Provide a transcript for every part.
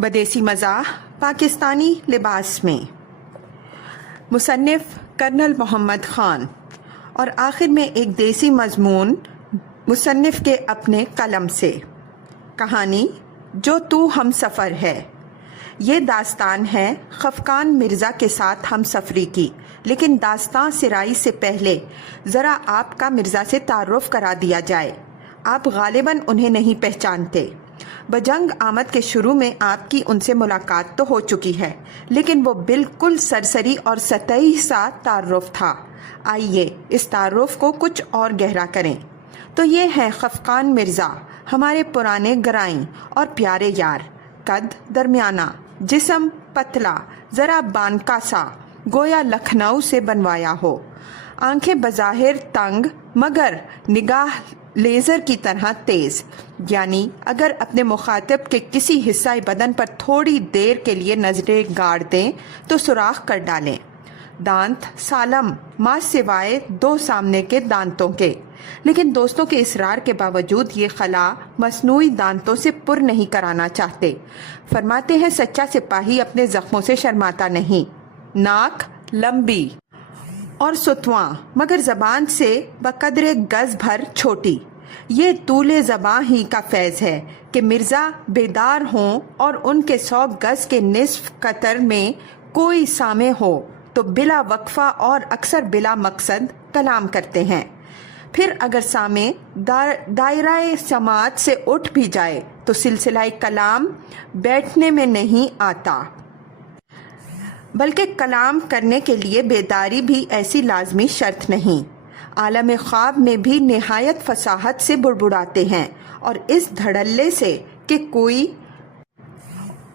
बदेसी मज़ाह पाकिस्तानी लिबास में, मुसन्निफ कर्नल मोहम्मद ख़ान। और आखिर में एक देसी मज़मून मुसन्निफ के अपने कलम से। कहानी जो तू हम सफ़र है। ये दास्तान है खफकान मिर्ज़ा के साथ हम सफ़री की, लेकिन दास्तान सिराई से पहले ज़रा आपका मिर्ज़ा से तारुफ़ करा दिया जाए। आप गालिबन उन्हें नहीं पहचानते। बजंग आमद के शुरू में आपकी उनसे मुलाकात तो हो चुकी है, लेकिन वो बिल्कुल सरसरी और सतही सा तारुफ़ था। आइए इस तारुफ़ को कुछ और गहरा करें। तो ये हैं खफकान मिर्ज़ा, हमारे पुराने गराई और प्यारे यार। कद दरमियाना, जिस्म पतला, ज़रा बानका सा, गोया लखनऊ से बनवाया हो। आंखें बज़ाहिर तंग मगर निगाह लेज़र की तरह तेज़, यानी अगर अपने मुखातिब के किसी हिस्सा बदन पर थोड़ी देर के लिए नज़रें गाड़ दें तो सुराख कर डालें। दांत सालम, माँ सिवाय दो सामने के दांतों के, लेकिन दोस्तों के इसरार के बावजूद ये खला मसनूई दांतों से पुर नहीं कराना चाहते। फरमाते हैं सच्चा सिपाही अपने ज़ख्मों से शर्माता नहीं। नाक लंबी और सुतवां मगर ज़बान से बकदरे गज़ भर छोटी। ये तूले ज़बां ही का फैज़ है कि मिर्ज़ा बेदार हों और उनके 100 गज़ के निस्फ कतर में कोई सामे हो तो बिला वक्फ़ा और अक्सर बिला मकसद कलाम करते हैं। फिर अगर सामे दायराए समात से उठ भी जाए तो सिलसिला कलाम बैठने में नहीं आता, बल्कि कलाम करने के लिए बेदारी भी ऐसी लाजमी शर्त नहीं। आलम ख्वाब में भी निहायत फसाहत से बुड़बुड़ाते हैं और इस धड़ल्ले से कि कोई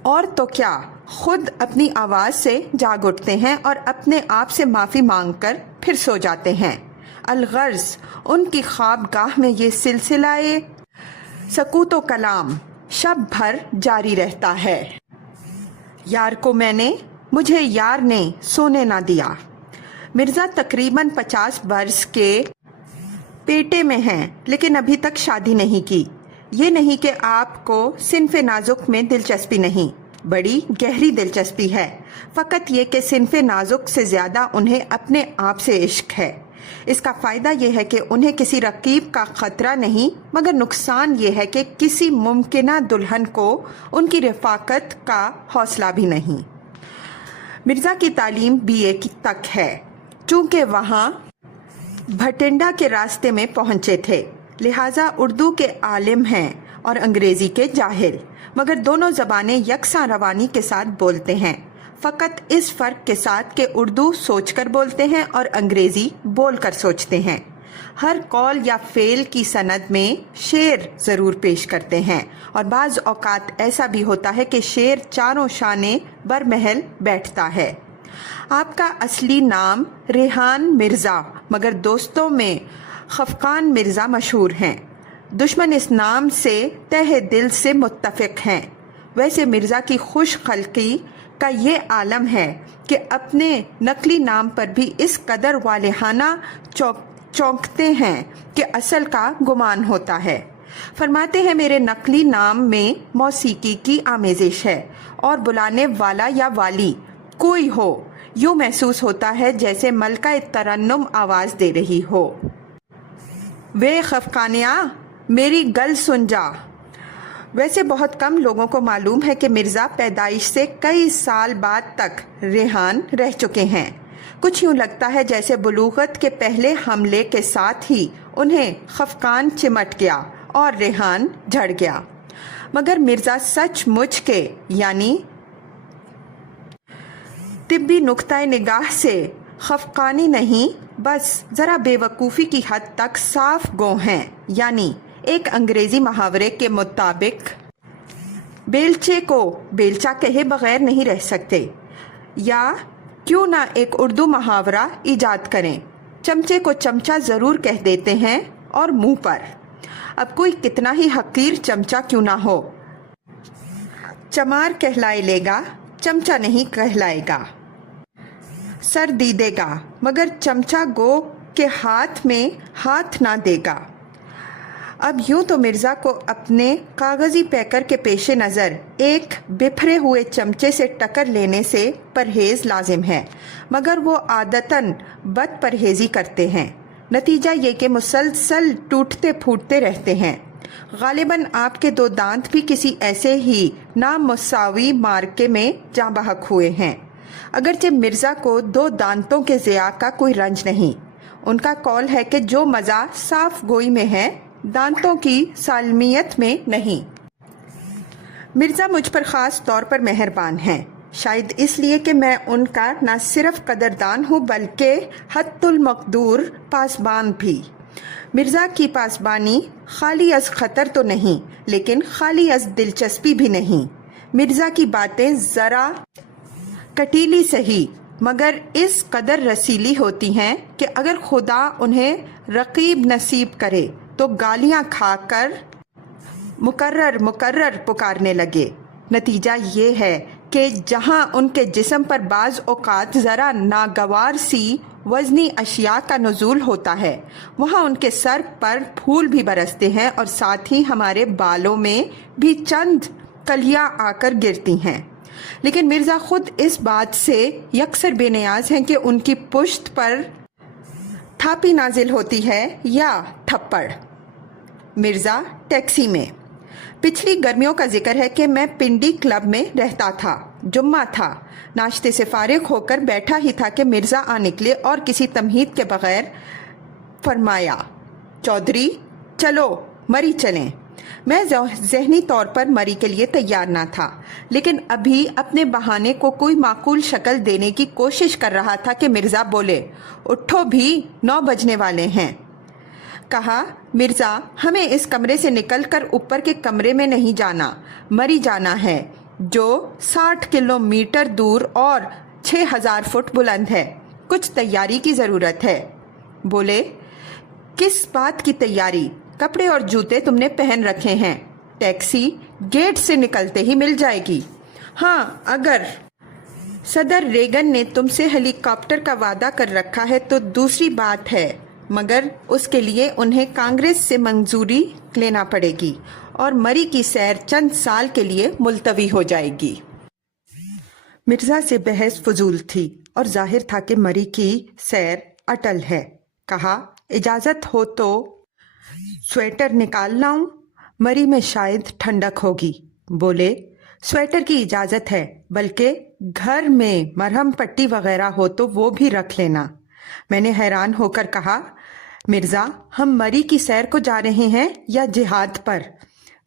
और तो क्या खुद अपनी आवाज़ से जाग उठते हैं और अपने आप से माफ़ी मांगकर फिर सो जाते हैं। अलगर्ज उनकी ख्वाबगाह में ये सिलसिलाए सकूतो कलाम शब भर जारी रहता है। यार को मुझे यार ने सोने ना दिया। मिर्ज़ा तकरीबन 50 वर्ष के पेटे में हैं, लेकिन अभी तक शादी नहीं की। ये नहीं कि आपको सिन्फ़े नाजुक में दिलचस्पी नहीं, बड़ी गहरी दिलचस्पी है। फ़कत ये कि सिन्फ़े नाजुक से ज़्यादा उन्हें अपने आप से इश्क है। इसका फ़ायदा यह है कि उन्हें किसी रकीब का ख़तरा नहीं, मगर नुकसान ये है कि किसी मुमकिना दुल्हन को उनकी रफ़ाकत का हौसला भी नहीं। मिर्ज़ा की तालीम BA की तक है। चूँकि वहाँ भटिंडा के रास्ते में पहुँचे थे, लिहाजा उर्दू के आलिम हैं और अंग्रेज़ी के जाहिल, मगर दोनों ज़बानें यकसा रवानी के साथ बोलते हैं। फ़कत इस फ़र्क के साथ कि उर्दू सोचकर बोलते हैं और अंग्रेज़ी बोलकर सोचते हैं। हर कौल या फ़ेल की सनद में शेर ज़रूर पेश करते हैं और बाज़ औक़ात ऐसा भी होता है कि शेर चारों शाने बरमहल बैठता है। आपका असली नाम रेहान मिर्ज़ा, मगर दोस्तों में खफकान मिर्ज़ा मशहूर हैं। दुश्मन इस नाम से तहे दिल से मुत्तफ़िक़ हैं। वैसे मिर्ज़ा की खुश खल्क़ी का ये आलम है कि अपने नकली नाम पर भी इस कदर वालिहाना चौंकते हैं कि असल का गुमान होता है। फरमाते हैं मेरे नकली नाम में मौसीकी की आमेज़िश है और बुलाने वाला या वाली कोई हो यूँ महसूस होता है जैसे मलका तरन्नुम आवाज़ दे रही हो। वे खफकानिया मेरी गल सुन जा। वैसे बहुत कम लोगों को मालूम है कि मिर्ज़ा पैदाइश से कई साल बाद तक रेहान रह चुके हैं। कुछ यूँ लगता है जैसे बुलूगत के पहले हमले के साथ ही उन्हें खफकान चिमट गया और रेहान झड़ गया। मगर मिर्ज़ा सचमुच के यानी तिब्बी नुक्ता निगाह से खफकानी नहीं, बस ज़रा बेवकूफ़ी की हद तक साफ गो हैं। यानी एक अंग्रेज़ी मुहावरे के मुताबिक बेलचे को बेलचा कहे बगैर नहीं रह सकते, या क्यों ना एक उर्दू मुहावरा ईजाद करें, चमचे को चमचा ज़रूर कह देते हैं और मुंह पर। अब कोई कितना ही हकीर चमचा क्यों ना हो, चमार कहलाए लेगा, चमचा नहीं कहलाएगा। सर दी देगा मगर चमचा गो के हाथ में हाथ ना देगा। اب یوں تو مرزا کو اپنے کاغذی پیکر کے پیش نظر ایک بپھرے ہوئے چمچے سے ٹکر لینے سے پرہیز لازم ہے، مگر وہ عادتاً بد پرہیزی کرتے ہیں۔ نتیجہ یہ کہ مسلسل ٹوٹتے پھوٹتے رہتے ہیں۔ غالباً آپ کے 2 دانت بھی کسی ایسے ہی نامساوی معرکے میں جاں بحق ہوئے ہیں۔ اگرچہ مرزا کو 2 دانتوں کے ضیاع کا کوئی رنج نہیں۔ ان کا قول ہے کہ جو مزہ صاف گوئی میں ہے، دانتوں کی سالمیت میں نہیں۔ مرزا مجھ پر خاص طور پر مہربان ہیں، شاید اس لیے کہ میں ان کا نہ صرف قدردان ہوں بلکہ حتی المقدور پاسبان بھی۔ مرزا کی پاسبانی خالی از خطر تو نہیں، لیکن خالی از دلچسپی بھی نہیں۔ مرزا کی باتیں ذرا کٹیلی سہی مگر اس قدر رسیلی ہوتی ہیں کہ اگر خدا انہیں رقیب نصیب کرے تو گالیاں کھا کر مکرر پکارنے لگے۔ نتیجہ یہ ہے کہ جہاں ان کے جسم پر بعض اوقات ذرا ناگوار سی وزنی اشیاء کا نزول ہوتا ہے، وہاں ان کے سر پر پھول بھی برستے ہیں اور ساتھ ہی ہمارے بالوں میں بھی چند کلیاں آ کر گرتی ہیں۔ لیکن مرزا خود اس بات سے یکسر بے نیاز ہیں کہ ان کی پشت پر تھاپی نازل ہوتی ہے یا تھپڑ۔ مرزا ٹیکسی میں۔ پچھلی گرمیوں کا ذکر ہے کہ میں پنڈی کلب میں رہتا تھا۔ جمعہ تھا، ناشتے سے فارغ ہو کر بیٹھا ہی تھا کہ مرزا آ نکلے اور کسی تمہید کے بغیر فرمایا، چودھری چلو مری چلیں۔ میں ذہنی طور پر مری کے لیے تیار نہ تھا، لیکن ابھی اپنے بہانے کو کوئی معقول شکل دینے کی کوشش کر رہا تھا کہ مرزا بولے، اٹھو بھی 9 بجنے والے ہیں۔ کہا، مرزا ہمیں اس کمرے سے نکل کر اوپر کے کمرے میں نہیں جانا، مری جانا ہے جو 60 کلومیٹر دور اور 6000 فٹ بلند ہے۔ کچھ تیاری کی ضرورت ہے۔ بولے، کس بات کی تیاری؟ کپڑے اور جوتے تم نے پہن رکھے ہیں، ٹیکسی گیٹ سے نکلتے ہی مل جائے گی۔ ہاں، اگر صدر ریگن نے تم سے ہیلی کاپٹر کا وعدہ کر رکھا ہے تو دوسری بات ہے، مگر اس کے لیے انہیں کانگریس سے منظوری لینا پڑے گی اور مری کی سیر چند سال کے لیے ملتوی ہو جائے گی۔ مرزا سے بحث فضول تھی اور ظاہر تھا کہ مری کی سیر اٹل ہے۔ کہا، اجازت ہو تو سویٹر نکال لاؤں؟ مری میں شاید ٹھنڈک ہوگی۔ بولے، سویٹر کی اجازت ہے، بلکہ گھر میں مرہم پٹی وغیرہ ہو تو وہ بھی رکھ لینا۔ میں نے حیران ہو کر کہا، مرزا ہم مری کی سیر کو جا رہے ہیں یا جہاد پر؟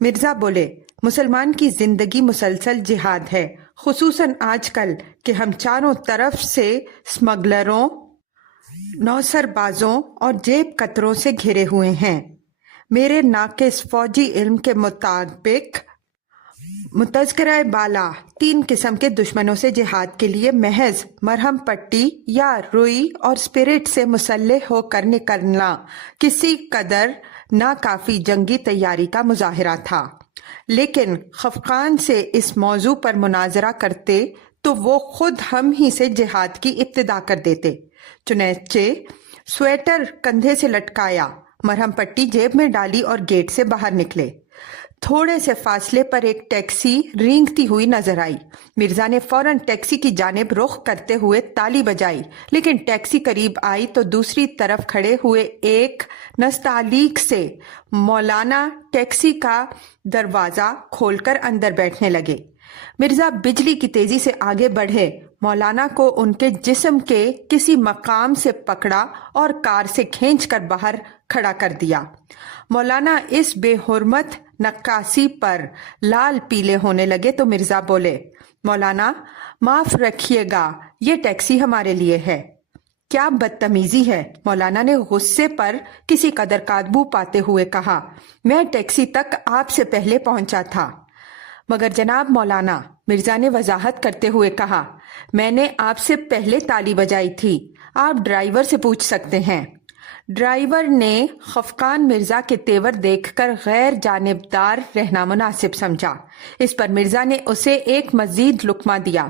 مرزا بولے، مسلمان کی زندگی مسلسل جہاد ہے، خصوصاً آج کل کہ ہم چاروں طرف سے اسمگلروں، نوسر بازوں اور جیب کتروں سے گھرے ہوئے ہیں۔ میرے ناقص فوجی علم کے مطابق متذکرہ بالا 3 قسم کے دشمنوں سے جہاد کے لیے محض مرہم پٹی یا روئی اور اسپرٹ سے مسلح ہو کر نکلنا کسی قدر ناکافی جنگی تیاری کا مظاہرہ تھا۔ لیکن خفقان سے اس موضوع پر مناظرہ کرتے تو وہ خود ہم ہی سے جہاد کی ابتدا کر دیتے۔ چنانچہ سویٹر کندھے سے لٹکایا، مرہم پٹی جیب میں ڈالی اور گیٹ سے باہر نکلے۔ تھوڑے سے فاصلے پر ایک ٹیکسی رینگتی ہوئی نظر آئی۔ مرزا نے فوراً ٹیکسی کی جانب رخ کرتے ہوئے تالی بجائی، لیکن ٹیکسی قریب آئی تو دوسری طرف کھڑے ہوئے ایک نستعلیق سے مولانا ٹیکسی کا دروازہ کھول کر اندر بیٹھنے لگے۔ مرزا بجلی کی تیزی سے آگے بڑھے، مولانا کو ان کے جسم کے کسی مقام سے پکڑا اور کار سے کھینچ کر باہر کھڑا کر دیا۔ مولانا اس بے حرمت نکاسی پر لال پیلے ہونے لگے تو مرزا بولے، مولانا معاف رکھیے گا، یہ ٹیکسی ہمارے لیے ہے۔ کیا بدتمیزی ہے، مولانا نے غصے پر کسی قدر قابو پاتے ہوئے کہا، میں ٹیکسی تک آپ سے پہلے پہنچا تھا۔ مگر جناب مولانا، مرزا نے وضاحت کرتے ہوئے کہا، میں نے آپ سے پہلے تالی بجائی تھی، آپ ڈرائیور سے پوچھ سکتے ہیں۔ ڈرائیور نے خفقان مرزا کے تیور دیکھ کر غیر جانبدار رہنا مناسب سمجھا۔ اس پر مرزا نے اسے ایک مزید لقمہ دیا۔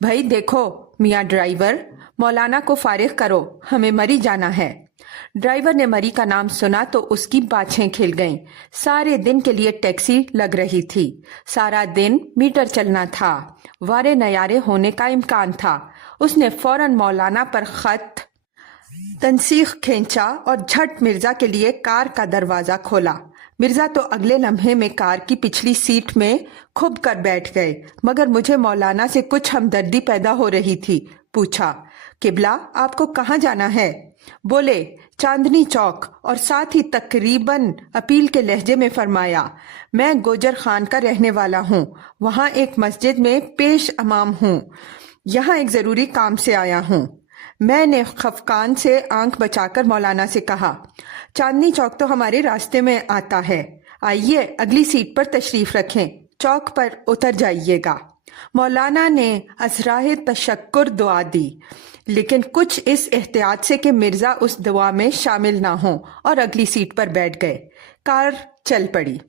بھائی دیکھو میاں ڈرائیور، مولانا کو فارغ کرو، ہمیں مری جانا ہے۔ ड्राइवर ने मरी का नाम सुना तो उसकी बाछें खिल गईं। सारे दिन के लिए टैक्सी लग रही थी। सारा दिन मीटर चलना था। वारे नयारे होने का इम्कान था। उसने फौरन मौलाना पर खत तंसीख खींचा और झट मिर्जा के लिए कार का दरवाजा खोला। मिर्जा तो अगले लम्हे में कार की पिछली सीट में खुद कर बैठ गए, मगर मुझे मौलाना से कुछ हमदर्दी पैदा हो रही थी। पूछा, किबला आपको कहाँ जाना है? बोले, चांदनी चौक, और साथ ही तकरीबन अपील के लहजे में फरमाया, मैं गोजर खान का रहने वाला हूँ, वहाँ एक मस्जिद में पेश इमाम हूँ, यहाँ एक ज़रूरी काम से आया हूँ। मैंने खफकान से आंख बचाकर मौलाना से कहा, चांदनी चौक तो हमारे रास्ते में आता है, आइए अगली सीट पर तशरीफ रखें, चौक पर उतर जाइएगा। मौलाना ने असराह तशक्कुर दुआ दी, लेकिन कुछ इस एहतियात से कि मिर्जा उस दुआ में शामिल ना हो, और अगली सीट पर बैठ गए। कार चल पड़ी।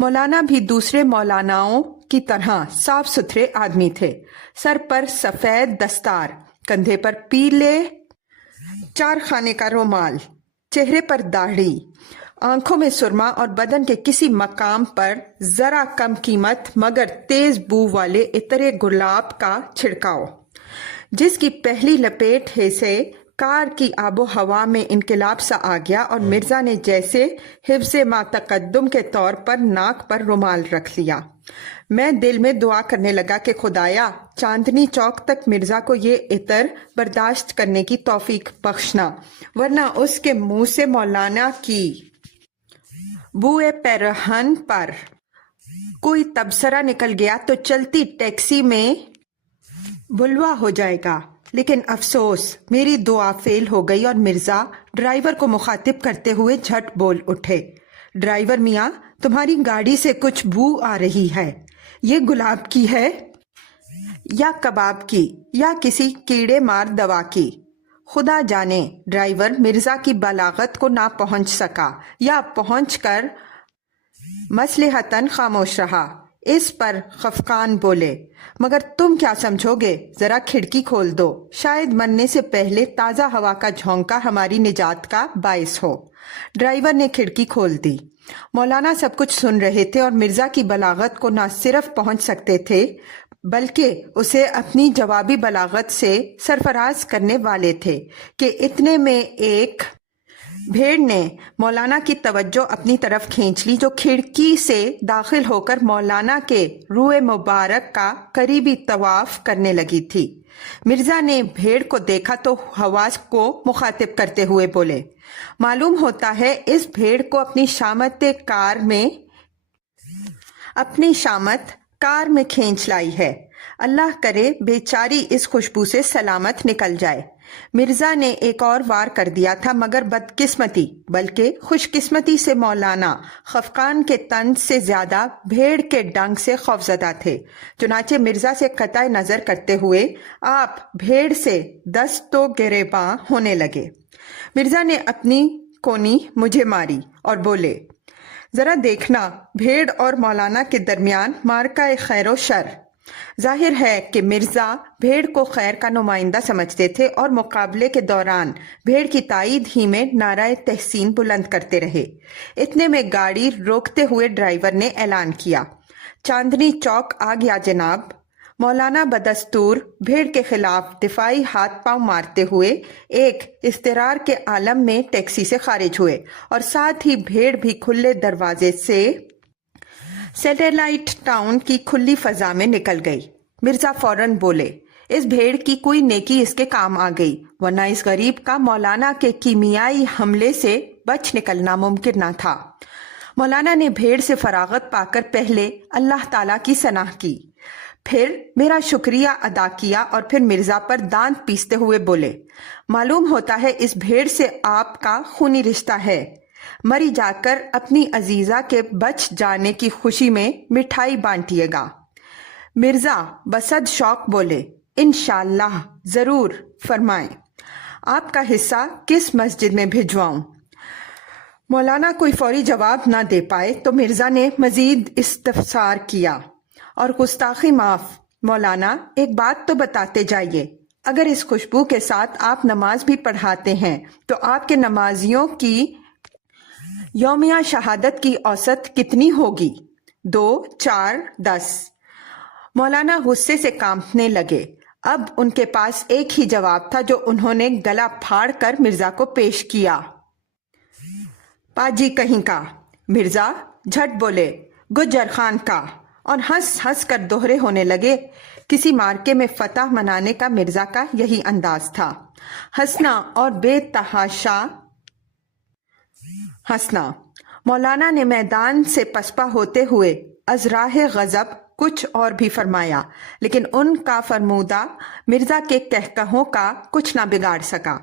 मौलाना भी दूसरे मौलानाओं की तरह साफ सुथरे आदमी थे। सर पर सफेद दस्तार, कंधे पर पीले 4 खाने का रुमाल, चेहरे पर दाढ़ी, आंखों में सुरमा और बदन के किसी मकाम पर जरा कम कीमत मगर तेज बू वाले इतरे गुलाब का छिड़काव, जिसकी पहली लपेट से कार की आबो हवा में इनकलाब सा आ गया और मिर्जा ने जैसे हिफ्ज़ मा तकद्दुम के तौर पर नाक पर रुमाल रख लिया। मैं दिल में दुआ करने लगा कि खुदाया चांदनी चौक तक मिर्जा को ये इतर बर्दाश्त करने की तौफीक बख्शना, वरना उसके मुंह से मौलाना की बुए पैरहन पर कोई तबसरा निकल गया तो चलती टैक्सी में बुलवा हो जाएगा। लेकिन अफसोस, मेरी दुआ फेल हो गई और मिर्जा ड्राइवर को मुखातिब करते हुए झट बोल उठे, ड्राइवर मियाँ, तुम्हारी गाड़ी से कुछ बू आ रही है। ये गुलाब की है या कबाब की या किसी कीड़े मार दवा की? खुदा जाने। ड्राइवर मिर्जा की बलागत को ना पहुंच सका या पहुंचकर मसलहतन खामोश रहा। इस पर खफकान बोले, मगर तुम क्या समझोगे, जरा खिड़की खोल दो, शायद मरने से पहले ताज़ा हवा का झोंका हमारी निजात का बायस हो। ड्राइवर ने खिड़की खोल दी। मौलाना सब कुछ सुन रहे थे और मिर्जा की बलागत को न सिर्फ पहुंच सकते थे बल्कि उसे अपनी जवाबी बलागत से सरफराज करने वाले थे कि इतने में एक भेड़ ने मौलाना की तवज्जो अपनी तरफ खींच ली, जो खिड़की से दाखिल होकर मौलाना के रूए मुबारक का करीबी तवाफ करने लगी थी। मिर्जा ने भेड़ को देखा तो हवास को मुखातिब करते हुए बोले, मालूम होता है इस भेड़ को अपनी शामत कार में खींच लाई है। अल्लाह करे बेचारी इस खुशबू से सलामत निकल जाए। मिर्जा ने एक और वार कर दिया था, मगर बदकिस्मती बल्कि खुशकिस्मती से मौलाना खफकान के तंज से ज्यादा भेड़ के डंग से खौफजदा थे। चुनाचे मिर्जा से कतई नजर करते हुए आप भेड़ से दस्तो गिरेबां होने लगे। मिर्जा ने अपनी कोनी मुझे मारी और बोले, जरा देखना, भेड़ और मौलाना के दरमियान मार्का खैर शर। जाहिर है कि मिर्जा भेड़ को खैर का नुमाइंदा समझते थे और मुकाबले के दौरान भेड़ की ताईद ही में नाराए तहसीन बुलंद करते रहे। इतने में गाड़ी रोकते हुए ड्राइवर ने ऐलान किया, चांदनी चौक आ गया जनाब। मौलाना बदस्तूर भेड़ के खिलाफ दिफाई हाथ पांव मारते हुए एक इस्तरार के आलम में टैक्सी से खारिज हुए और साथ ही भेड़ भी खुले दरवाजे से सैटेलाइट टाउन की खुली फजा में निकल गई। मिर्जा फौरन बोले, इस भेड़ की कोई नेकी इसके काम आ गई, वरना इस गरीब का मौलाना के कीमियाई हमले से बच निकलना मुमकिन न था। मौलाना ने भेड़ से फरागत पाकर पहले अल्लाह ताला की सनाह की, फिर मेरा शुक्रिया अदा किया और फिर मिर्जा पर दांत पीसते हुए बोले, मालूम होता है इस भेड़ से आपका खूनी रिश्ता है। मरी जाकर अपनी अजीजा के बच जाने की खुशी में मिठाई बांटिएगा। मिर्जा बसद शौक बोले, इंशाअल्लाह, जरूर, फरमाएं, आपका हिस्सा किस मस्जिद में भिजवाऊं? मौलाना कोई फौरी जवाब ना दे पाए तो मिर्जा ने मजीद इस्तफसार किया और गुस्ताखी माफ, मौलाना एक बात तो बताते जाइए, اگر اس خوشبو کے ساتھ آپ نماز بھی پڑھاتے ہیں تو آپ کے نمازیوں کی یومیہ شہادت کی اوسط کتنی ہوگی؟ 2، 4، 10۔ مولانا غصے سے کانپنے لگے۔ اب ان کے پاس ایک ہی جواب تھا جو انہوں نے گلا پھاڑ کر مرزا کو پیش کیا۔ پاجی کہیں کا! مرزا جھٹ بولے، گجر خان کا، اور ہنس ہنس کر دوہرے ہونے لگے۔ کسی مارکے میں فتح منانے کا مرزا کا یہی انداز تھا، ہنسنا اور بے تحاشا ہنسنا۔ مولانا نے میدان سے پسپا ہوتے ہوئے از راہ غضب کچھ اور بھی فرمایا، لیکن ان کا فرمودہ مرزا کے کہکہوں کا کچھ نہ بگاڑ سکا۔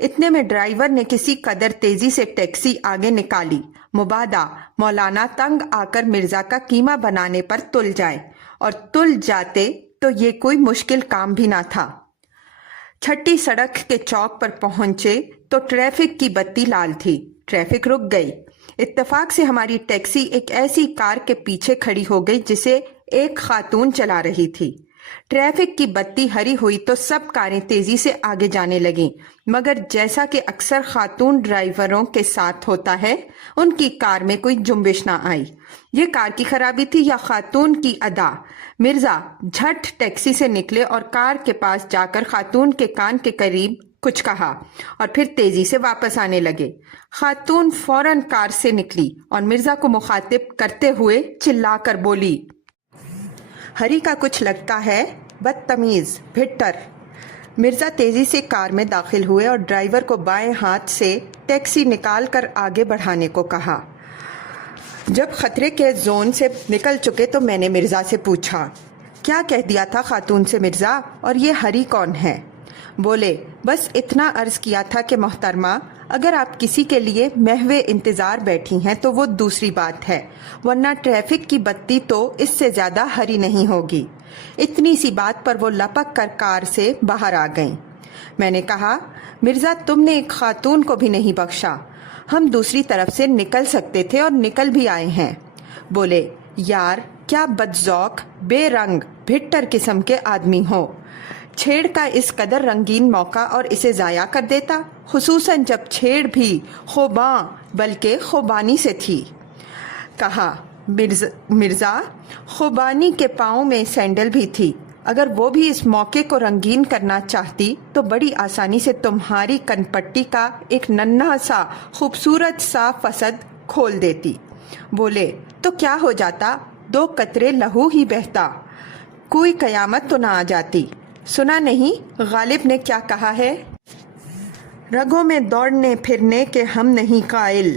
اتنے میں ڈرائیور نے کسی قدر تیزی سے ٹیکسی آگے نکالی، مبادا مولانا تنگ آ کر مرزا کا قیمہ بنانے پر تل جائے، اور تل جاتے تو یہ کوئی مشکل کام بھی نہ تھا۔ چھٹی سڑک کے چوک پر پہنچے تو ٹریفک کی بتی لال تھی۔ ٹریفک رک گئی۔ اتفاق سے ہماری ٹیکسی ایک ایسی کار کے پیچھے کھڑی ہو گئی جسے ایک خاتون چلا رہی تھی۔ ٹریفک کی بتی ہری ہوئی تو سب کاریں تیزی سے آگے جانے لگیں، مگر جیسا کہ اکثر خاتون ڈرائیوروں کے ساتھ ہوتا ہے، ان کی کار میں کوئی جنبش نہ آئی۔ یہ کار کی خرابی تھی یا خاتون کی ادا؟ مرزا جھٹ ٹیکسی سے نکلے اور کار کے پاس جا کر خاتون کے کان کے قریب کچھ کہا اور پھر تیزی سے واپس آنے لگے۔ خاتون فوراً کار سے نکلی اور مرزا کو مخاطب کرتے ہوئے چلا کر بولی، ہری کا کچھ لگتا ہے، بدتمیز بھٹر۔ مرزا تیزی سے کار میں داخل ہوئے اور ڈرائیور کو بائیں ہاتھ سے ٹیکسی نکال کر آگے بڑھانے کو کہا۔ جب خطرے کے زون سے نکل چکے تو میں نے مرزا سے پوچھا، کیا کہہ دیا تھا خاتون سے مرزا، اور یہ ہری کون ہے؟ بولے، بس اتنا عرض کیا تھا کہ محترمہ، اگر آپ کسی کے لیے محو انتظار بیٹھی ہیں تو وہ دوسری بات ہے، ورنہ ٹریفک کی بتی تو اس سے زیادہ ہری نہیں ہوگی۔ اتنی سی بات پر وہ لپک کر کار سے باہر آ گئیں۔ میں نے کہا، مرزا تم نے ایک خاتون کو بھی نہیں بخشا، ہم دوسری طرف سے نکل سکتے تھے اور نکل بھی آئے ہیں۔ بولے، یار کیا بدذوق بے رنگ بھٹر قسم کے آدمی ہو، چھیڑ کا اس قدر رنگین موقع اور اسے ضائع کر دیتا، خصوصاً جب چھیڑ بھی خوباں بلکہ خوبانی سے تھی۔ کہا، مرزا خوبانی کے پاؤں میں سینڈل بھی تھی، اگر وہ بھی اس موقع کو رنگین کرنا چاہتی تو بڑی آسانی سے تمہاری کن پٹی کا ایک ننھا سا خوبصورت سا فسد کھول دیتی۔ بولے، تو کیا ہو جاتا، 2 قطرے لہو ہی بہتا، کوئی قیامت تو نہ آ جاتی۔ سنا نہیں غالب نے کیا کہا ہے، رگوں میں دوڑنے پھرنے کے ہم نہیں قائل،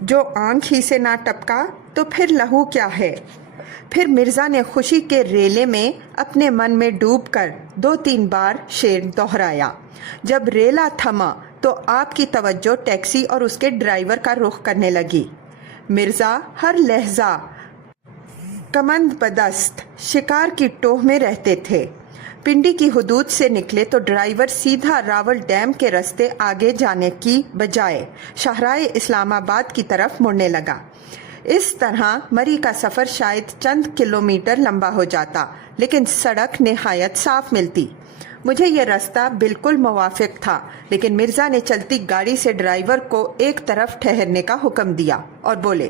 جو آنکھ ہی سے نہ ٹپکا تو پھر لہو کیا ہے۔ پھر مرزا نے خوشی کے ریلے میں اپنے من میں ڈوب کر 2-3 بار شعر دہرایا۔ جب ریلا تھما تو آپ کی توجہ ٹیکسی اور اس کے ڈرائیور کا رخ کرنے لگی۔ مرزا ہر لہجہ کمند بدست شکار کی ٹوہ میں رہتے تھے۔ پنڈی کی حدود سے نکلے تو ڈرائیور سیدھا راول ڈیم کے راستے آگے جانے کی بجائے شاہراہ اسلام آباد کی طرف مڑنے لگا۔ اس طرح مری کا سفر شاید چند کلومیٹر لمبا ہو جاتا، لیکن سڑک نہایت صاف ملتی۔ مجھے یہ راستہ بالکل موافق تھا، لیکن مرزا نے چلتی گاڑی سے ڈرائیور کو ایک طرف ٹھہرنے کا حکم دیا اور بولے،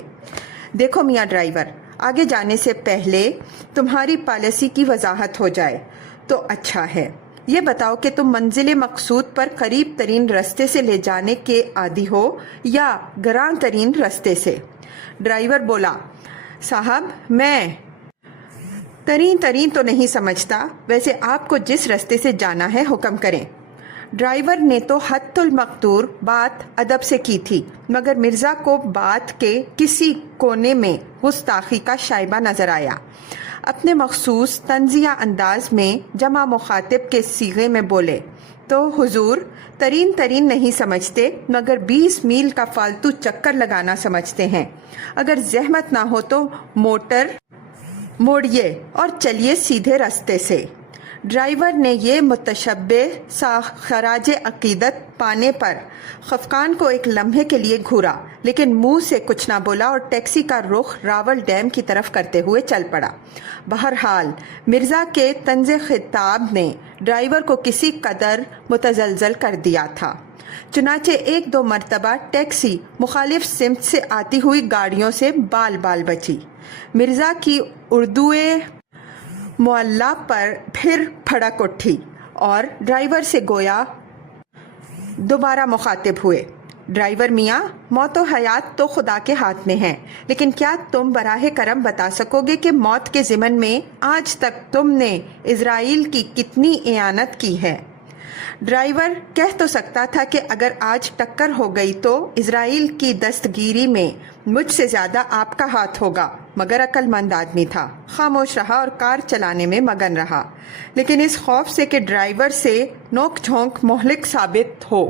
دیکھو میاں ڈرائیور، آگے جانے سے پہلے تمہاری پالیسی کی وضاحت ہو جائے تو اچھا ہے۔ یہ بتاؤ کہ تم منزل مقصود پر قریب ترین راستے سے لے جانے کے عادی ہو یا گراں ترین راستے سے؟ ڈرائیور بولا، صاحب میں ترین تو نہیں سمجھتا، ویسے آپ کو جس راستے سے جانا ہے حکم کریں۔ ڈرائیور نے تو حد المقدور بات ادب سے کی تھی، مگر مرزا کو بات کے کسی کونے میں گستاخی کا شائبہ نظر آیا۔ اپنے مخصوص طنزیہ انداز میں جمع مخاطب کے صیغے میں بولے، تو حضور ترین نہیں سمجھتے، مگر 20 میل کا فالتو چکر لگانا سمجھتے ہیں۔ اگر زحمت نہ ہو تو موٹر موڑیے اور چلیے سیدھے راستے سے۔ ड्राइवर ने ये मुतशब्बे सा खराज अकीदत पाने पर खफकान को एक लम्हे के लिए घूरा, लेकिन मुंह से कुछ ना बोला और टैक्सी का रुख रावल डैम की तरफ करते हुए चल पड़ा। बहरहाल मिर्ज़ा के तंज़े खिताब ने ड्राइवर को किसी कदर मुतज़लज़ल कर दिया था। चुनाचे एक दो मरतबा टैक्सी मुखालिफ सिमत से आती हुई गाड़ियों से बाल बाल बची। मिर्ज़ा की उर्दूए मुअल्ला पर फिर भड़क उठी और ड्राइवर से गोया दोबारा मुखातिब हुए। ड्राइवर मियाँ, मौत व हयात तो खुदा के हाथ में है, लेकिन क्या तुम बराह करम बता सकोगे कि मौत के ज़िमन में आज तक तुमने इज़राइल की कितनी इयानत की है? ड्राइवर कह तो सकता था कि अगर आज टक्कर हो गई तो इज़राइल की दस्तगीरी में मुझसे ज़्यादा आपका हाथ होगा, मगर अक्लमंद आदमी था। खामोश रहा और कार चलाने में मगन रहा, लेकिन इस खौफ से कि ड्राइवर से नोक झोंक मोहलिक साबित हो।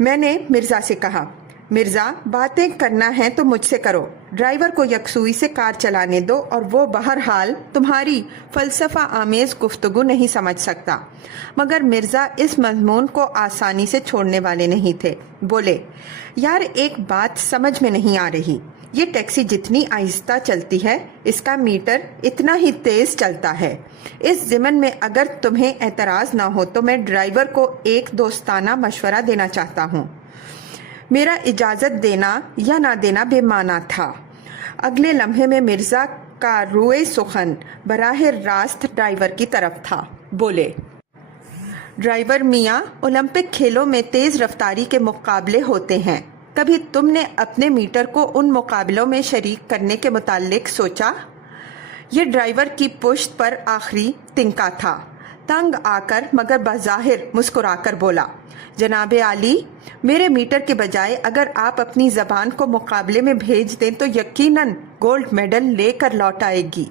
मैंने मिर्ज़ा से कहा, मिर्ज़ा, बातें करना है तो मुझसे करो। ड्राइवर को यकसुई से कार चलाने दो और वो बहरहाल तुम्हारी फ़लसफ़ा आमेज़ गुफ्तगू नहीं समझ सकता। मगर मिर्ज़ा इस मज़मून को आसानी से छोड़ने वाले नहीं थे। बोले, यार एक बात समझ में नहीं आ रही। ये टैक्सी जितनी आहिस्ता चलती है, इसका मीटर इतना ही तेज़ चलता है। इस ज़िमन में अगर तुम्हें एतराज़ ना हो तो मैं ड्राइवर को एक दोस्ताना मशवरा देना चाहता हूँ। मेरा इजाज़त देना या ना देना बेमाना था। अगले लम्हे में मिर्ज़ा का रुए सुखन बराह रास्त ड्राइवर की तरफ था। बोले, ड्राइवर मियाँ, ओलंपिक खेलों में तेज़ रफ्तारी के मुकाबले होते हैं। कभी तुमने अपने मीटर को उन मुकाबलों में शरीक करने के मुताल्लिक सोचा? ये ड्राइवर की पुश्त पर आखिरी तिनका था। तंग आकर मगर बज़ाहिर मुस्कुराकर बोला, जनाबे आली, मेरे मीटर के बजाय अगर आप अपनी ज़बान को मुकाबले में भेज दें तो यकीनन गोल्ड मेडल लेकर लौट आएगी।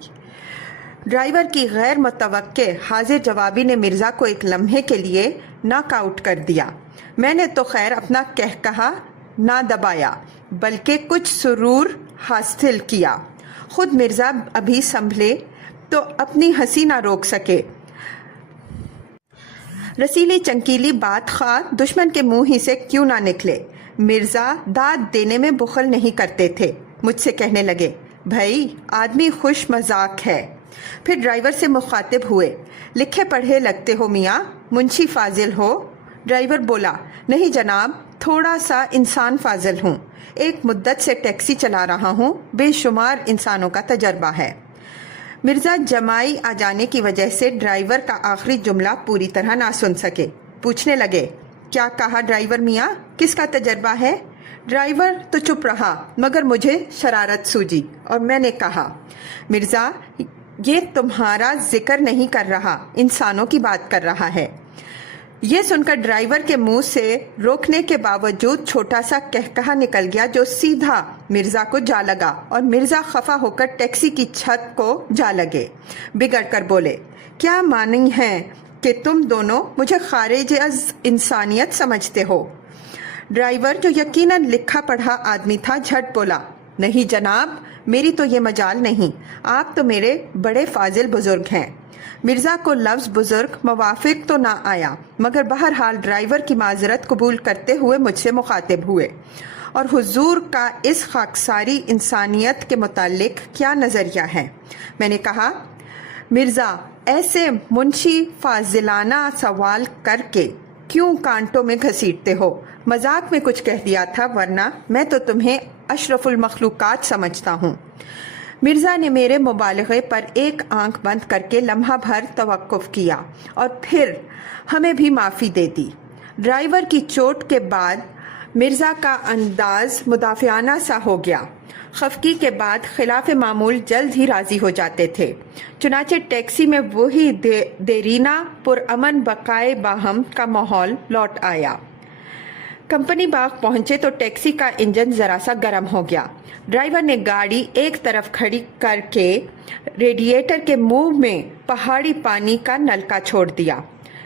ड्राइवर की गैर मुतवक्के हाजिर जवाबी ने मिर्ज़ा को एक लम्हे के लिए नॉकआउट कर दिया। मैंने तो खैर अपना कहकहा ना दबाया, बल्कि कुछ सुरूर हासिल किया। खुद मिर्ज़ा अभी संभले तो अपनी हंसी ना रोक सके। रसीली चंकीली बात खा दुश्मन के मुंह ही से क्यों ना निकले। मिर्ज़ा दाद देने में बुखल नहीं करते थे। मुझसे कहने लगे, भाई आदमी खुश मजाक है। फिर ड्राइवर से मुखातिब हुए, लिखे पढ़े लगते हो मियाँ, मुंशी फाजिल हो? ड्राइवर बोला, नहीं जनाब, थोड़ा सा इंसान फाजिल हूँ। एक मुद्दत से टैक्सी चला रहा हूँ, बेशुमार इंसानों का तजर्बा है। मिर्ज़ा जमाई आ जाने की वजह से ड्राइवर का आखिरी जुमला पूरी तरह ना सुन सके। पूछने लगे, क्या कहा ड्राइवर मियाँ, किसका तजर्बा है? ड्राइवर तो चुप रहा, मगर मुझे शरारत सूझी और मैंने कहा, मिर्ज़ा ये तुम्हारा जिक्र नहीं कर रहा, इंसानों की बात कर रहा है। ये सुनकर ड्राइवर के मुंह से रोकने के बावजूद छोटा सा कहकहा निकल गया जो सीधा मिर्ज़ा को जा लगा और मिर्ज़ा खफा होकर टैक्सी की छत को जा लगे। बिगड़ कर बोले, क्या मानी है कि तुम दोनों मुझे खारिज अज़ इंसानियत समझते हो? ड्राइवर जो यकीनन लिखा पढ़ा आदमी था झट बोला, नहीं जनाब, मेरी तो ये मजाल नहीं, आप तो मेरे बड़े फाजिल बुजुर्ग हैं। मिर्ज़ा को लफ्ज़ बुजुर्ग मुवाफिक तो ना आया, मगर बहरहाल ड्राइवर की माजरत कबूल करते हुए मुझसे मुखातिब हुए और हुजूर का इस खाकसारी इंसानियत के मुतालिक क्या नज़रिया है। मैंने कहा, मिर्ज़ा ऐसे मुंशी फाजिलाना सवाल करके क्यों कांटों में घसीटते हो? मजाक में कुछ कह दिया था, वरना मैं तो तुम्हें अशरफुल मखलूकात समझता हूँ। मिर्ज़ा ने मेरे मुबालगे पर एक आंख बंद करके लम्हा भर तवक्कुफ किया और फिर हमें भी माफ़ी दे दी। ड्राइवर की चोट के बाद मिर्ज़ा का अंदाज मुदाफ़ियाना सा हो गया। खफकी के बाद खिलाफ मामूल जल्द ही राज़ी हो जाते थे। चुनाचे टैक्सी में वही देरीना पुरअमन बकाए बाहम का माहौल लौट आया। कंपनी बाग पहुंचे तो टैक्सी का इंजन ज़रा सा गर्म हो गया। ड्राइवर ने गाड़ी एक तरफ खड़ी करके रेडिएटर के मुंह में पहाड़ी पानी का नलका छोड़ दिया।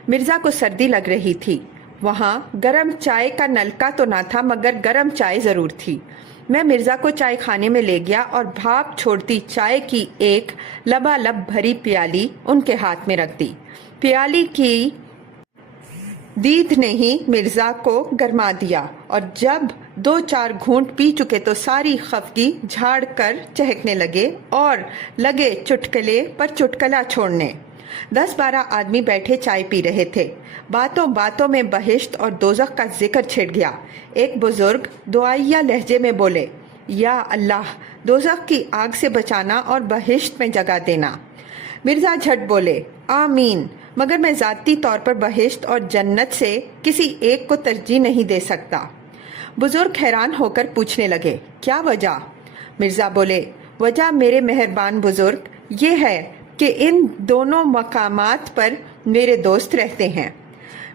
मिर्ज़ा को सर्दी लग रही थी। वहाँ गर्म चाय का नलका तो ना था, मगर गर्म चाय ज़रूर थी। मैं मिर्जा को चाय खाने में ले गया और भाप छोड़ती चाय की एक लबालब भरी प्याली उनके हाथ में रख दी। प्याली की दीद ने ही मिर्जा को गरमा दिया और जब 2-4 घूंट पी चुके तो सारी खफगी झाड़ कर चहकने लगे और लगे चुटकले पर चुटकला छोड़ने। 10-12 आदमी बैठे चाय पी रहे थे। बातों बातों में बहिश्त और दोज़ख का जिक्र छिड़ गया। एक बुजुर्ग दुआइया लहजे में बोले, या अल्लाह, दोज़ख की आग से बचाना और बहिश्त में जगह देना। मिर्जा झट बोले, आमीन, मगर मैं ज़ाती तौर पर बहिश्त और जन्नत से किसी एक को तरजीह नहीं दे सकता। बुजुर्ग हैरान होकर पूछने लगे, क्या वजह? मिर्जा बोले, वजह मेरे मेहरबान बुजुर्ग ये है कि इन दोनों मकामात पर मेरे दोस्त रहते हैं।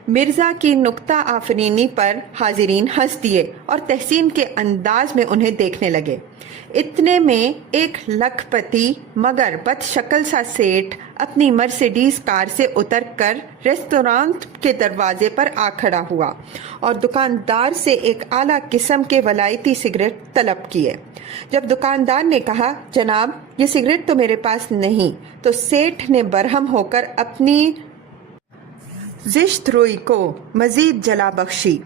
मिर्जा की नुक्ता आफरीनी पर हाजिरीन हंस दिए और तहसीन के अंदाज में उन्हें देखने लगे। इतने में एक लखपति मगर बदशक्ल सा सेठ अपनी मर्सिडीज कार से उतरकर रेस्टोरेंट के दरवाजे पर आ खड़ा हुआ और दुकानदार से एक आला किस्म के वलायती सिगरेट तलब किए। जब दुकानदार ने कहा, जनाब ये सिगरेट तो मेरे पास नहीं, तो सेठ ने बरहम होकर अपनी जिश्त रोई को मजीद जला बख्शी।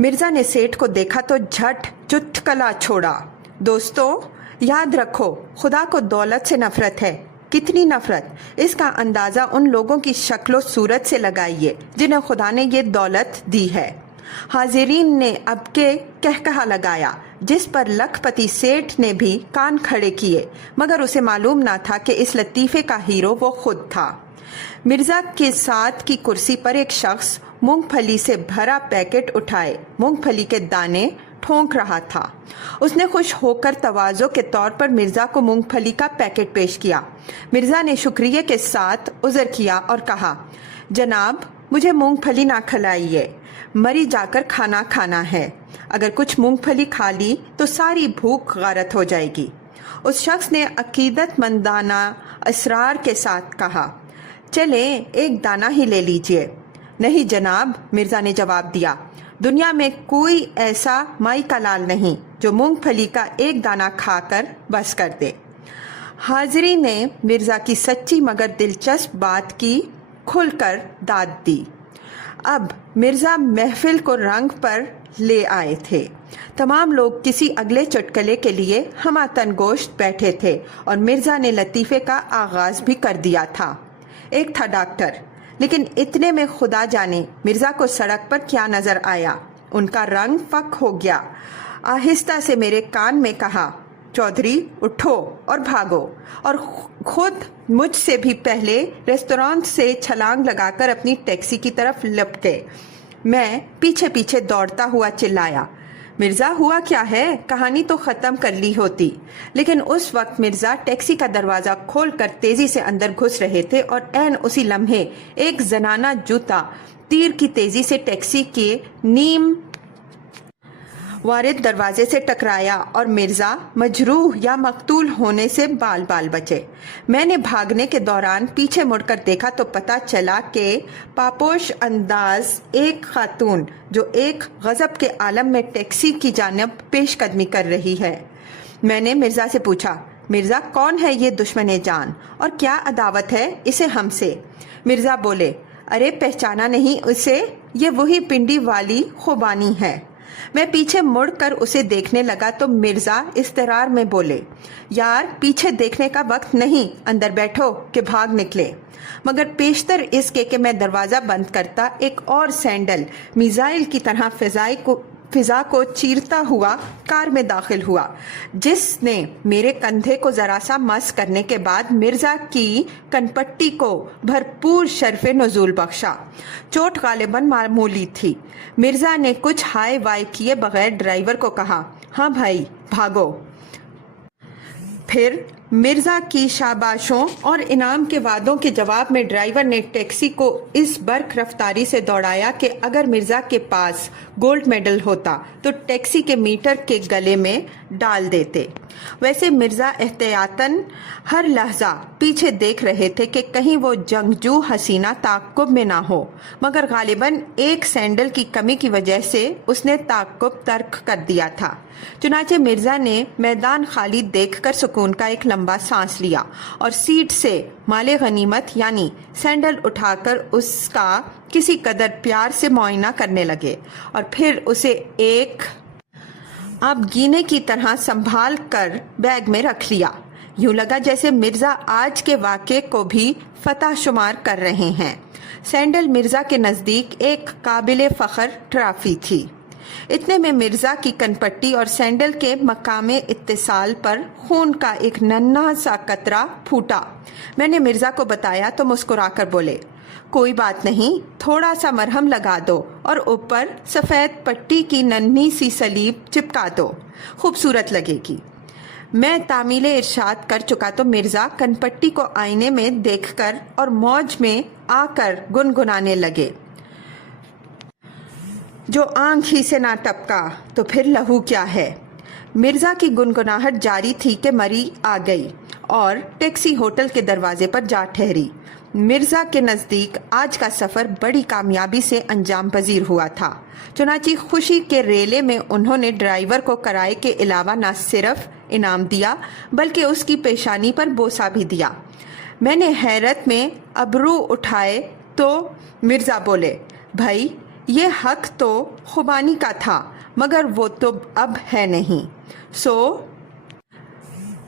मिर्जा ने सेठ को देखा तो झट चुटकला छोड़ा। दोस्तों, याद रखो, खुदा को दौलत से नफरत है। कितनी नफरत, इसका अंदाज़ा उन लोगों की शक्लो सूरत से लगाइए जिन्हें खुदा ने ये दौलत दी है। हाजिरीन ने अब के कहकहा लगाया, जिस पर लखपति सेठ ने भी कान खड़े किए, मगर उसे मालूम ना था कि इस लतीफ़े का हीरो वो खुद था। मिर्जा के साथ की कुर्सी पर एक शख्स मूंगफली से भरा पैकेट उठाए मूंगफली के दाने ठोंक रहा था। उसने खुश होकर तवाज़ो के तौर पर मिर्जा को मूंगफली का पैकेट पेश किया। मिर्जा ने शुक्रिया के साथ उज़र किया और कहा, जनाब मुझे मूंगफली ना खिलाइए, मरी जाकर खाना खाना है। अगर कुछ मूंगफली खा ली तो सारी भूख गारत हो जाएगी। उस शख्स ने अकीदतमंदाना असरार के साथ कहा, चले एक दाना ही ले लीजिए। नहीं जनाब, मिर्जा ने जवाब दिया, दुनिया में कोई ऐसा माई का लाल नहीं जो मूंगफली का एक दाना खाकर बस कर दे। हाजिरी ने मिर्जा की सच्ची मगर दिलचस्प बात की खुलकर दाद दी। अब मिर्जा महफिल को रंग पर ले आए थे। तमाम लोग किसी अगले चुटकले के लिए हमातन गोश्त बैठे थे और मिर्जा ने लतीफ़े का आगाज भी कर दिया था। एक था डॉक्टर, लेकिन इतने में खुदा जाने मिर्जा को सड़क पर क्या नजर आया। उनका रंग फक हो गया। आहिस्ता से मेरे कान में कहा, चौधरी उठो और भागो, और खुद मुझसे भी पहले रेस्टोरेंट से छलांग लगाकर अपनी टैक्सी की तरफ लपके। मैं पीछे पीछे दौड़ता हुआ चिल्लाया, मिर्जा हुआ क्या है? कहानी तो ख़त्म कर ली होती। लेकिन उस वक्त मिर्जा टैक्सी का दरवाज़ा खोलकर तेज़ी से अंदर घुस रहे थे और ऐन उसी लम्हे एक जनाना जूता तीर की तेज़ी से टैक्सी के नीम वारिद दरवाजे से टकराया और मिर्जा मजरूह या मकतूल होने से बाल बाल बचे। मैंने भागने के दौरान पीछे मुड़कर देखा तो पता चला कि पापोश अंदाज एक खातून जो एक गज़ब के आलम में टैक्सी की जानिब पेशकदमी कर रही है। मैंने मिर्जा से पूछा, मिर्जा कौन है ये दुश्मन जान और क्या अदावत है इसे हमसे? मिर्जा बोले, अरे पहचाना नहीं उसे, ये वही पिंडी वाली खुबानी है। मैं पीछे मुड़कर उसे देखने लगा तो मिर्जा इस्तरार में बोले, यार पीछे देखने का वक्त नहीं, अंदर बैठो कि भाग निकले। मगर पेशतर इसके कि मैं दरवाज़ा बंद करता, एक और सैंडल मिसाइल की तरह फिजा को चीरता हुआ कार में दाखिल हुआ, जिसने मेरे कंधे को ज़रा सा मस करने के बाद मिर्ज़ा की कनपट्टी को भरपूर शर्फ़े नज़ूल बख्शा। चोट गालिबन मामूली थी। मिर्ज़ा ने कुछ हाय वाय किए बगैर ड्राइवर को कहा, हाँ भाई भागो। फिर مرزا کی شاباشوں اور انعام کے وعدوں کے جواب میں ڈرائیور نے ٹیکسی کو اس برق رفتاری سے دوڑایا کہ اگر مرزا کے پاس گولڈ میڈل ہوتا تو ٹیکسی کے میٹر کے گلے میں ڈال دیتے۔ ویسے مرزا احتیاطاً ہر لحظہ پیچھے دیکھ رہے تھے کہ کہیں وہ جنگجو حسینہ تعاقب میں نہ ہو، مگر غالباً ایک سینڈل کی کمی کی وجہ سے اس نے تعاقب ترک کر دیا تھا۔ چنانچہ مرزا نے میدان خالی دیکھ کر سکون کا ایک لمبا سانس لیا اور سیٹ سے مال غنیمت یعنی سینڈل اٹھا کر اس کا کسی قدر پیار سے معائنہ کرنے لگے اور پھر اسے ایک اب گینے کی طرح سنبھال کر بیگ میں رکھ لیا۔ یوں لگا جیسے مرزا آج کے واقعے کو بھی فتح شمار کر رہے ہیں۔ سینڈل مرزا کے نزدیک ایک قابل فخر ٹرافی تھی۔ اتنے میں مرزا کی کنپٹی اور سینڈل کے مقام اتصال پر خون کا ایک ننھا سا قطرہ پھوٹا۔ میں نے مرزا کو بتایا تو مسکرا کر بولے، کوئی بات نہیں، تھوڑا سا مرہم لگا دو اور اوپر سفید پٹی کی ننھی سی سلیب چپکا دو، خوبصورت لگے گی۔ میں تعمیل ارشاد کر چکا تو مرزا کنپٹی کو آئینے میں دیکھ کر اور موج میں آ کر گنگنانے لگے، جو آنکھ ہی سے نہ ٹپکا تو پھر لہو کیا ہے۔ مرزا کی گنگناہٹ جاری تھی کہ مری آ گئی اور ٹیکسی ہوٹل کے دروازے پر جا ٹھہری۔ مرزا کے نزدیک آج کا سفر بڑی کامیابی سے انجام پذیر ہوا تھا، چنانچہ خوشی کے ریلے میں انہوں نے ڈرائیور کو کرائے کے علاوہ نہ صرف انعام دیا بلکہ اس کی پیشانی پر بوسہ بھی دیا۔ میں نے حیرت میں ابرو اٹھائے تو مرزا بولے، بھائی یہ حق تو خوبانی کا تھا مگر وہ تو اب ہے نہیں، سو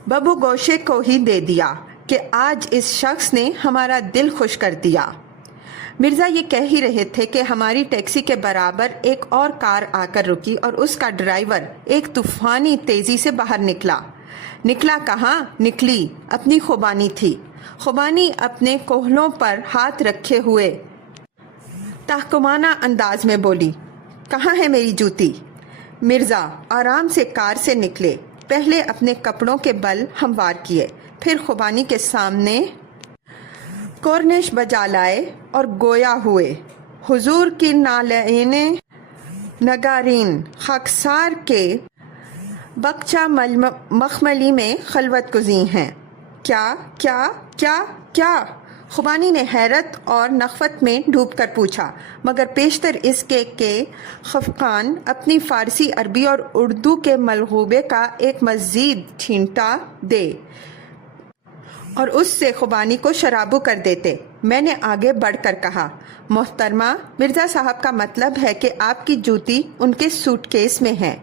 ببو گوشے کو ہی دے دیا کہ آج اس شخص نے ہمارا دل خوش کر دیا۔ مرزا یہ کہہ ہی رہے تھے کہ ہماری ٹیکسی کے برابر ایک اور کار آ کر رکی اور اس کا ڈرائیور ایک طوفانی تیزی سے باہر نکلا کہاں نکلی، اپنی خوبانی تھی۔ خوبانی اپنے کوہلوں پر ہاتھ رکھے ہوئے تحکمانہ انداز میں بولی، کہاں ہے میری جوتی؟ مرزا آرام سے کار سے نکلے، پہلے اپنے کپڑوں کے بل ہموار کیے، پھر خوبانی کے سامنے کورنش بجا لائے اور گویا ہوئے، حضور کی نالین نگارین خاکسار کے بکچہ مخملی میں خلوت گزین ہیں۔ کیا کیا کیا کیا؟ خوبانی نے حیرت اور نخوت میں ڈوب کر پوچھا، مگر پیشتر اس کے کہ خفقان اپنی فارسی، عربی اور اردو کے ملغوبے کا ایک مزید چھینٹا دے اور اس سے خوبانی کو شرابو کر دیتے۔ میں نے آگے بڑھ کر کہا، محترمہ، مرزا صاحب کا مطلب ہے کہ آپ کی جوتی ان کے سوٹ کیس میں ہے۔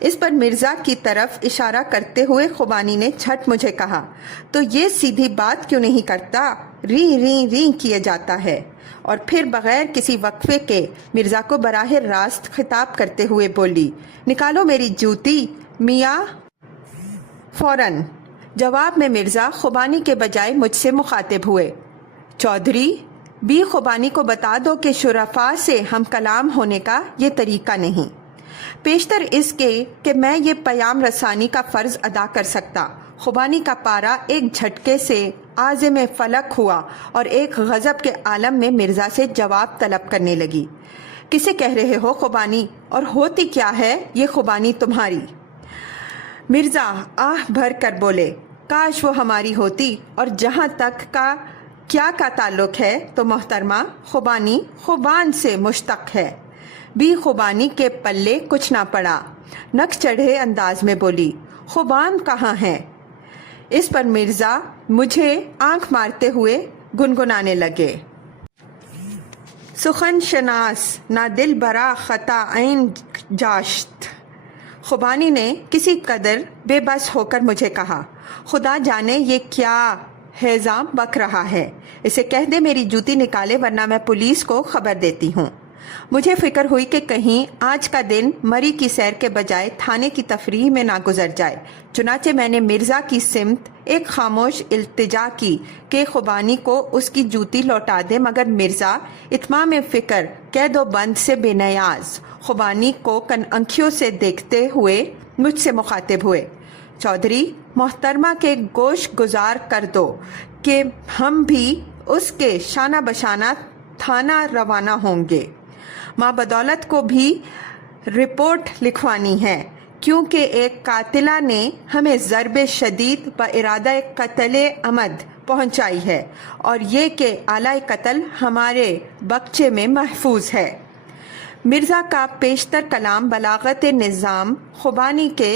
اس پر مرزا کی طرف اشارہ کرتے ہوئے خوبانی نے جھٹ مجھے کہا، تو یہ سیدھی بات کیوں نہیں کرتا، ری کیے جاتا ہے۔ اور پھر بغیر کسی وقفے کے مرزا کو براہ راست خطاب کرتے ہوئے بولی، نکالو میری جوتی میاں فوراً۔ جواب میں مرزا خوبانی کے بجائے مجھ سے مخاطب ہوئے، چودھری بی خوبانی کو بتا دو کہ شرفاء سے ہم کلام ہونے کا یہ طریقہ نہیں، پیشتر اس کے کہ میں یہ پیام رسانی کا فرض ادا کر سکتا۔ خوبانی کا پارا ایک جھٹکے سے عازم فلک ہوا اور ایک غضب کے عالم میں مرزا سے جواب طلب کرنے لگی، کسے کہہ رہے ہو خوبانی، اور ہوتی کیا ہے یہ خوبانی تمہاری؟ مرزا آہ بھر کر بولے، کاش وہ ہماری ہوتی، اور جہاں تک کا تعلق ہے تو محترمہ، خوبانی خوبان سے مشتق ہے۔ بھی خوبانی کے پلے کچھ نہ پڑا، نک چڑھے انداز میں بولی، خوبان کہاں ہے؟ اس پر مرزا مجھے آنکھ مارتے ہوئے گنگنانے لگے، سخن شناس نہ دل برا خطا عین جاشت۔ خوبانی نے کسی قدر بے بس ہو کر مجھے کہا، خدا جانے یہ کیا ہیضاں بک رہا ہے، اسے کہہ دے میری جوتی نکالے ورنہ میں پولیس کو خبر دیتی ہوں۔ مجھے فکر ہوئی کہ کہیں آج کا دن مری کی سیر کے بجائے تھانے کی تفریح میں نہ گزر جائے، چنانچہ میں نے مرزا کی سمت ایک خاموش التجا کی کہ خوبانی کو اس کی جوتی لوٹا دے، مگر مرزا اتمام فکر قید و بند سے بے نیاز خوبانی کو کن انکھیوں سے دیکھتے ہوئے مجھ سے مخاطب ہوئے، چودھری मोहतरमा के गोश गुजार कर दो कि हम भी उसके शाना बशाना थाना रवाना होंगे। माँ बदौलत को भी रिपोर्ट लिखवानी है क्योंकि एक कातिला ने हमें ज़रब शदीद व इरादा कत्ल अमद पहुंचाई है और ये कि आला कत्ल हमारे बक्चे में महफूज है। मिर्ज़ा का पेशतर कलाम बलागत निज़ाम खुबानी के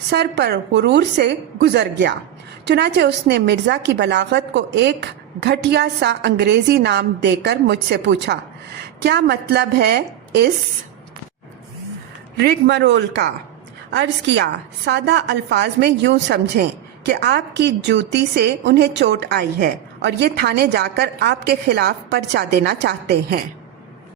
सर पर गुरूर से गुजर गया। चुनाचे उसने मिर्ज़ा की बलागत को एक घटिया सा अंग्रेज़ी नाम देकर मुझसे पूछा, क्या मतलब है इस रिगमरोल का? अर्ज़ किया, सादा अल्फाज में यूं समझें कि आपकी जूती से उन्हें चोट आई है और ये थाने जाकर आपके खिलाफ पर्चा देना चाहते हैं।